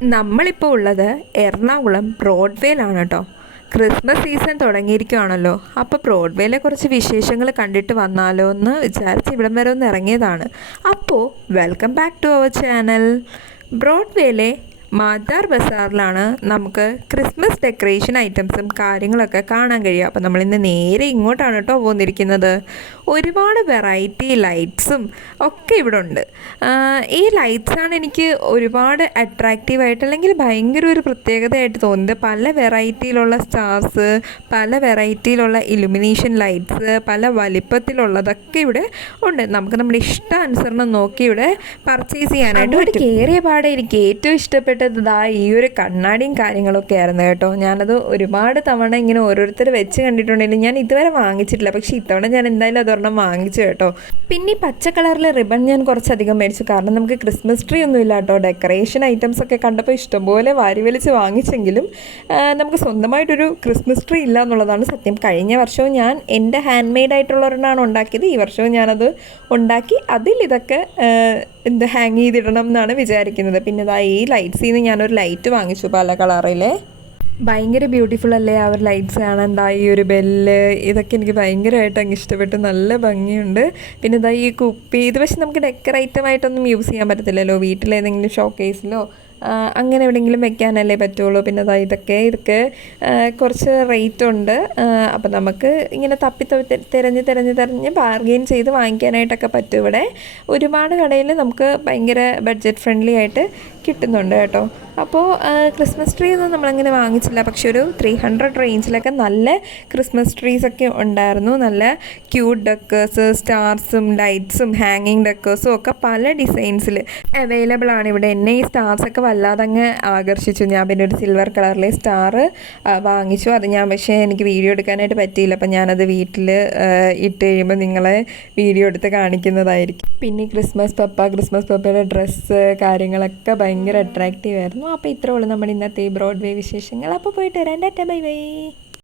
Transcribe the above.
നമ്മളിപ്പോൾ ഉള്ളത് എറണാകുളം ബ്രോഡ്വേയിലാണ് കേട്ടോ. ക്രിസ്മസ് സീസൺ തുടങ്ങിയിരിക്കുകയാണല്ലോ. അപ്പോൾ ബ്രോഡ്വേയിലെ കുറച്ച് വിശേഷങ്ങൾ കണ്ടിട്ട് വന്നാലോ എന്ന് വിചാരിച്ച് ഇവിടം വരെ ഒന്ന് ഇറങ്ങിയതാണ്. അപ്പോൾ welcome back to our channel. ബ്രോഡ്വേയിലെ മാതാർ ബസാറിലാണ് നമുക്ക് ക്രിസ്മസ് ഡെക്കറേഷൻ ഐറ്റംസും കാര്യങ്ങളൊക്കെ കാണാൻ കഴിയുക. അപ്പോൾ നമ്മളിന്ന് നേരെ ഇങ്ങോട്ടാണ് കേട്ടോ പോന്നിരിക്കുന്നത്. ഒരുപാട് വെറൈറ്റി ലൈറ്റ്സും ഒക്കെ ഇവിടെ ഉണ്ട്. ഈ ലൈറ്റ്സാണ് എനിക്ക് ഒരുപാട് അട്രാക്റ്റീവായിട്ട് അല്ലെങ്കിൽ ഭയങ്കര ഒരു പ്രത്യേകതയായിട്ട് തോന്നിയത്. പല വെറൈറ്റിയിലുള്ള സ്റ്റാർസ്, പല വെറൈറ്റിയിലുള്ള ഇലുമിനേഷൻ ലൈറ്റ്സ്, പല വലിപ്പത്തിലുള്ളതൊക്കെ ഇവിടെ ഉണ്ട്. നമുക്ക് നമ്മുടെ ഇഷ്ടാനുസരണം നോക്കി ഇവിടെ പർച്ചേസ് ചെയ്യാനായിട്ട് പറ്റും. കയറിയ പാടെ എനിക്ക് ഏറ്റവും ഇഷ്ടപ്പെട്ട ഈ ഒരു കണ്ണാടിയും കാര്യങ്ങളൊക്കെ ആയിരുന്നു കേട്ടോ. ഞാനത് ഒരുപാട് തവണ ഇങ്ങനെ ഓരോരുത്തർ വെച്ച് കണ്ടിട്ടുണ്ടെങ്കിലും ഞാൻ ഇതുവരെ വാങ്ങിച്ചിട്ടില്ല. പക്ഷേ ഇത്തവണ ഞാൻ എന്തായാലും അതൊരെണ്ണം വാങ്ങിച്ചു കേട്ടോ. പിന്നെ ഈ പച്ച കളറിലെ റിബൺ ഞാൻ കുറച്ചധികം മേടിച്ചു. കാരണം നമുക്ക് ക്രിസ്മസ് ട്രീ ഒന്നും ഇല്ല കേട്ടോ. ഡെക്കറേഷൻ ഐറ്റംസ് ഒക്കെ കണ്ടപ്പോൾ ഇഷ്ടംപോലെ വാരി വലിച്ച് വാങ്ങിച്ചെങ്കിലും നമുക്ക് സ്വന്തമായിട്ടൊരു ക്രിസ്മസ് ട്രീ ഇല്ല എന്നുള്ളതാണ് സത്യം. കഴിഞ്ഞ വർഷവും ഞാൻ എൻ്റെ ഹാൻഡ് മെയ്ഡ് ആയിട്ടുള്ളവരെണ്ണാണ് ഉണ്ടാക്കിയത്. ഈ വർഷവും ഞാനത് ഉണ്ടാക്കി അതിൽ ഇതൊക്കെ ഹാങ് ചെയ്തിടണം എന്നാണ് വിചാരിക്കുന്നത്. പിന്നെ ഈ ലൈറ്റ്സിൽ നിന്ന് ഞാനൊരു ലൈറ്റ് വാങ്ങിച്ചു പല കളറിലെ. ഭയങ്കര ബ്യൂട്ടിഫുൾ അല്ലേ ആ ഒരു ലൈറ്റ്സ് കാണാൻ. ഈ ഒരു ബെല്ല് ഇതൊക്കെ എനിക്ക് ഭയങ്കരമായിട്ട് അങ്ങ് ഇഷ്ടപ്പെട്ടു. നല്ല ഭംഗിയുണ്ട്. പിന്നെ ഈ കുപ്പി ഇത് പക്ഷെ നമുക്ക് ഡെക്കറേറ്റീവായിട്ടൊന്നും യൂസ് ചെയ്യാൻ പറ്റത്തില്ലല്ലോ. വീട്ടിലേതെങ്കിലും ഷോക്കേസിലോ അങ്ങനെ എവിടെയെങ്കിലും വെക്കാനല്ലേ പറ്റുള്ളൂ. പിന്നെ ഇതൊക്കെ കുറച്ച് റേറ്റ് ഉണ്ട്. അപ്പം നമുക്ക് ഇങ്ങനെ തിരഞ്ഞ് ബാർഗെയിൻ ചെയ്ത് വാങ്ങിക്കാനായിട്ടൊക്കെ പറ്റും. ഇവിടെ ഒരുപാട് കടയിൽ നമുക്ക് ഭയങ്കര ബഡ്ജറ്റ് ഫ്രണ്ട്ലി ആയിട്ട് കിട്ടുന്നുണ്ട് കേട്ടോ. അപ്പോൾ ക്രിസ്മസ് ട്രീ ഒന്നും നമ്മളങ്ങനെ വാങ്ങിച്ചില്ല. പക്ഷെ ഒരു 300 റേഞ്ചിലൊക്കെ നല്ല ക്രിസ്മസ് ട്രീസൊക്കെ ഉണ്ടായിരുന്നു. നല്ല ക്യൂട്ട് ഡെക്കേഴ്സ്, സ്റ്റാർസും ലൈറ്റ്സും ഹാങ്ങിങ് ഡെക്കേഴ്സും ഒക്കെ പല ഡിസൈൻസിൽ അവൈലബിൾ ആണ് ഇവിടെ. എന്നെ ഈ സ്റ്റാർസൊക്കെ വല്ലാതെ അങ്ങ് ആകർഷിച്ചു. ഞാൻ പിന്നെ ഒരു സിൽവർ കളറിലെ സ്റ്റാർ വാങ്ങിച്ചു. അത് ഞാൻ പക്ഷേ എനിക്ക് വീഡിയോ എടുക്കാനായിട്ട് പറ്റിയില്ല. അപ്പം ഞാനത് വീട്ടിൽ ഇട്ട് കഴിയുമ്പോൾ നിങ്ങളെ വീഡിയോ എടുത്ത് കാണിക്കുന്നതായിരിക്കും. പിന്നെ ക്രിസ്മസ് പപ്പയുടെ ഡ്രസ്സ് കാര്യങ്ങളൊക്കെ ഭയങ്കര അട്രാക്റ്റീവ് ആയിരുന്നു. അപ്പോൾ ഇത്രേ ഉള്ളൂ നമ്മുടെ ഇന്നത്തെ ബ്രോഡ്വേ വിശേഷങ്ങൾ. അപ്പോൾ പോയിട്ട് വരാം. Tata bye bye.